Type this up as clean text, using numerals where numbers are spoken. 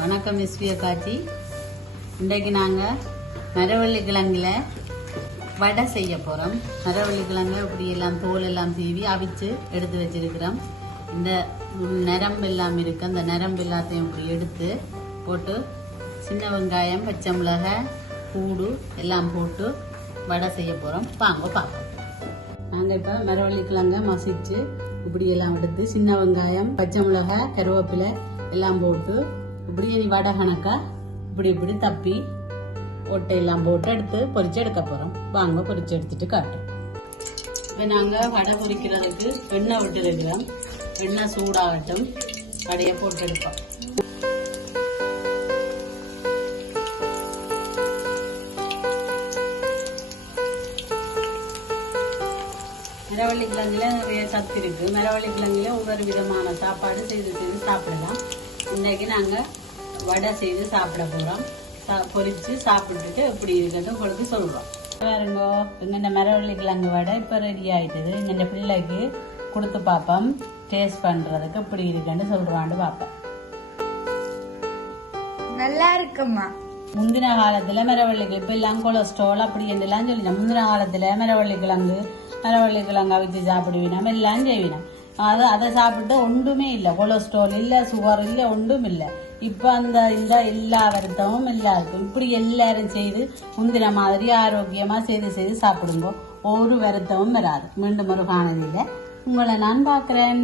வணக்கம் மிஸ்விய காட்சி. இன்றைக்கு நாங்கள் மரவள்ளி கிழங்குல வடை செய்ய போகிறோம். மரவள்ளி கிழங்கு இப்படி எல்லாம் தோல் எல்லாம் தீவி அவிச்சு எடுத்து வச்சிருக்கிறோம். இந்த நரம்பு எல்லாம் இருக்கு, அந்த நரம்பு எல்லாத்தையும் இப்படி எடுத்து போட்டு சின்ன வெங்காயம், பச்சை மிளகாய், பூடு எல்லாம் போட்டு வடை செய்ய போகிறோம். வாங்க பார்ப்போம். நாங்கள் இப்போ மரவள்ளி கிழங்க மசிச்சு இப்படி எல்லாம் எடுத்து சின்ன வெங்காயம், பச்சை மிளகாய், கருவேப்பிலை எல்லாம் போட்டு இப்படி வடை கணக்கா இப்படி இப்படி தப்பி ஒட்டையெல்லாம் போட்டு எடுத்து பொரிச்சு எடுக்க போறோம். வாங்க பொரிச்சு எடுத்துட்டு காட்டுறோம். இப்போ நாங்கள் வடை பொரிக்கிறதுக்கு எண்ணெய் விட்டு இருக்கிறோம். எண்ணெய் சூடாகட்டும், வடையை போட்டு எடுப்போம். மரவள்ளி கிழங்குல நிறைய சத்து இருக்கு. மரவள்ளி கிழங்குல ஒவ்வொரு விதமான சாப்பாடு செய்து சாப்பிடலாம். இன்னைக்கு நாங்கள் வடை செய்து சாப்பிட போகிறோம். பொரிச்சு சாப்பிட்டுட்டு எப்படி இருக்கிறது உங்களுக்கு சொல்கிறோம். பாருங்கோ, எங்கள்ட மரவள்ளி கிழங்கு வடை இப்போ ரெடி ஆயிட்டது. எங்கள்ட பிள்ளைக்கு கொடுத்து பார்ப்போம், டேஸ்ட் பண்ணுறதுக்கு எப்படி இருக்குன்னு சொல்கிறான்னு பார்ப்போம். நல்லா இருக்குமா? முந்தின காலத்தில் மரவள்ளிக்கு இப்போ எல்லாம் கொலஸ்ட்ரால் அப்படி என்றெல்லாம் சொல்லினோம். முந்தின காலத்தில் மரவள்ளி கிழங்கு அவிச்சு சாப்பிடுவீனா எல்லாம் செய்வினோம். அதை சாப்பிட்டு ஒன்றுமே இல்லை, கொலஸ்ட்ரால் இல்லை, சுகர் இல்லை, ஒன்றும் இல்லை. இப்போ அந்த இந்த எல்லா வருத்தமும் எல்லாருக்கும் இப்படி எல்லாரும் செய்து முந்தின மாதிரி ஆரோக்கியமா செய்து சாப்பிடுங்க. ஒரு வருத்தமும் வராது. மீண்டும் ஒரு காணொளியில உங்களை நான் பார்க்கிறேன்.